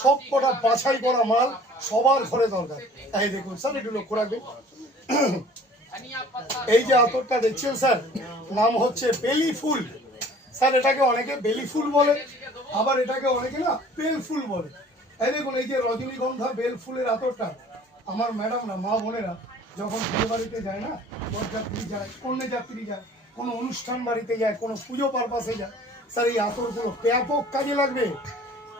সব কটা বাছাই করা মাল সবার ঘরে দরকার। এই দেখুন স্যার, একটু লক্ষ্য রাখবেন। এই যে আতরটা দেখছেন স্যার, নাম হচ্ছে বেলি ফুল। স্যার এটাকে অনেকে বেলি ফুল বলে, আবার এটাকে অনেকে না বেল ফুল বলে। এই দেখুন, এই যে রজনীগন্ধা বেল ফুলের আতরটা আমার ম্যাডামরা, মা বোনেরা যখন বিয়ে বাড়িতে যায় না, বরযাত্রী যায়, কন্যাযাত্রী যায়, কোনো অনুষ্ঠান বাড়িতে যায়, কোনো পুজো পারপাসে যায়, স্যার এই আতরগুলো ব্যাপক কাজে লাগবে।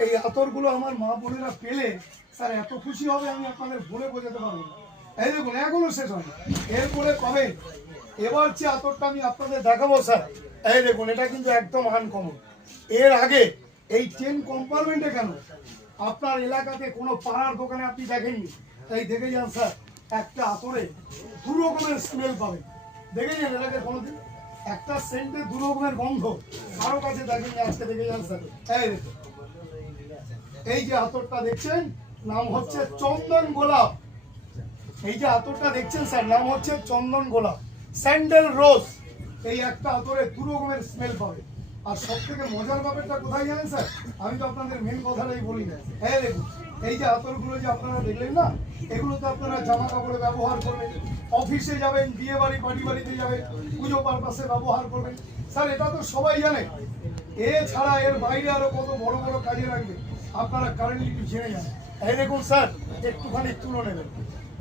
এই আতরগুলো আমার মা বোনেরা পেলে স্যার এত খুশি হবে, আমি আপনাদের বলে বোঝাতে পারবো না। এই দেখুন, এখনো শেষ হয়, এরপরে কবে এবার যে আতরটা আমি আপনাদের দেখাবো স্যার, এই দেখুন এটা কিন্তু একদম আনকমন। এর আগে এই 10 কম্পার্টমেন্টে কেন আপনার এলাকাতে কোনো পাড়ার দোকানে আপনি দেখেননি। তাই দেখে যান স্যার, একটা আতরে দু রকমের স্মেল পাবেন। দেখে যান এলাকায় কোনোদিন একটা সেন্টে দু রকমের গন্ধ কারো কাছে দেখেননি, আজকে দেখে যান স্যার। এই দেখুন, এই যে আতরটা দেখছেন নাম হচ্ছে চন্দন গোলাপ। এই যে আতরটা দেখছেন স্যার, নাম হচ্ছে চন্দন গোলাপ, স্যান্ডেল রোজ। এই একটা আতরে দু রকমের স্মেল পাবে। আর সব থেকে মজার ব্যাপারটা কোথায় জানেন স্যার, আমি তো আপনাদের মেন কথাটাই বলি না। হ্যাঁ দেখুন, এই যে আতরগুলো যে আপনারা দেখলেন না, এগুলো তো আপনারা জামা কাপড়ে ব্যবহার করবেন, অফিসে যাবেন, বিয়ে বাড়ি পার্টি বাড়িতে যাবেন, পুজো পারপাসে ব্যবহার করবেন। স্যার এটা তো সবাই জানে, এছাড়া এর বাইরে আরো কত বড় বড় কাজে লাগবে আপনারা কারেন্টলি জেনে যান। এই দেখুন স্যার, একটুখানি তুলো নেবেন,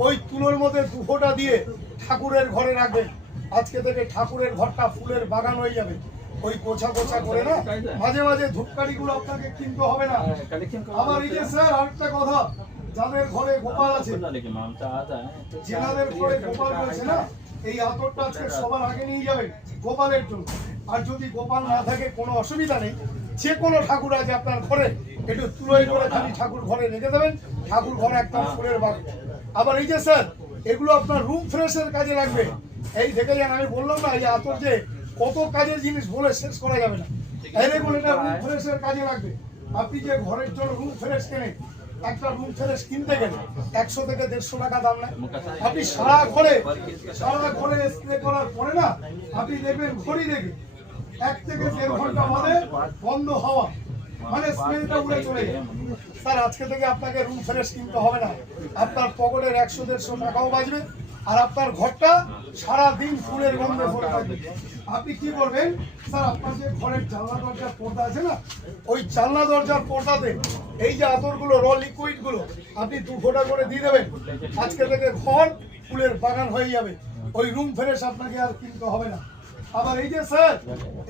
ওই তুলোর মধ্যে 2 ফোঁটা দিয়ে ঠাকুরের ঘরে রাখবেন। আজকে থেকে ঠাকুরের ঘরটা ফুলের বাগান হয়ে যাবে। ওই গোছা গোছা করে না, মাঝে মাঝে ধূপকাঠিগুলো আপনাকে কিনতে হবে না। আবার এই যে স্যার আরেকটা কথা, যাদের ঘরে গোপাল আছে, যেনাদের ঘরে গোপাল রয়েছে না, এই আতরটা আজকে সবার আগে নিয়ে যাবেন গোপালের জন্য। আর যদি গোপাল না থাকে কোনো অসুবিধা নেই, যে কোনো ঠাকুর আছে আপনার ঘরে, একটু তুলোই করে খালি ঠাকুর ঘরে রেখে দেবেন, ঠাকুর ঘরে একটা ফুলের বাগান। আবার এই যে স্যার, এগুলো আপনার রুম ফ্রেশের কাজে লাগবে। এই দেখে যান, আমি বললাম না এই আতর যে কত কাজের জিনিস বলে শেষ করা যাবে না। এই দেখুন, এটা রুম ফ্রেশের কাজে লাগবে। আপনি যে ঘরের জন্য রুম ফ্রেশ কেনেন, একটা রুম ফ্রেশ কিনতে গেলে 100 থেকে 150 টাকা দাম নেয়। আপনি সারা ঘরে স্প্রে করার পরে না, আপনি দেখবেন ঘড়ি দেখে 1 থেকে 1.5 ঘন্টা বাদে বন্ধ হওয়া, মানে স্মেলটা উড়ে চলে যায়। স্যার আজকে থেকে আপনাকে রুম ফ্রেশ কিনতে হবে না, আপনার পকেটের 100-150 টাকাও বাঁচবে, আর আপনার ঘরটা সারা দিন ফুলের গন্ধে ভরে থাকবে। আপনি কি করবেন স্যার, আপনার যে ঘরের জানলা দরজার পর্দা আছে না, ওই জানলা দরজার পর্দাতে এই যে আতরগুলো, র লিকুইড গুলো আপনি 2 ফোঁটা করে দিয়ে দেবেন। আজকে থেকে ঘর ফুলের বাগান হয়ে যাবে, ওই রুম ফ্রেশ আপনাকে আর কিনতে হবে না। আবার এই যে স্যার,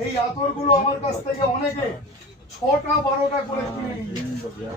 এই আতরগুলো আমার কাছ থেকে অনেকে 6টা 12টা করে কিনে নিয়ে যায়।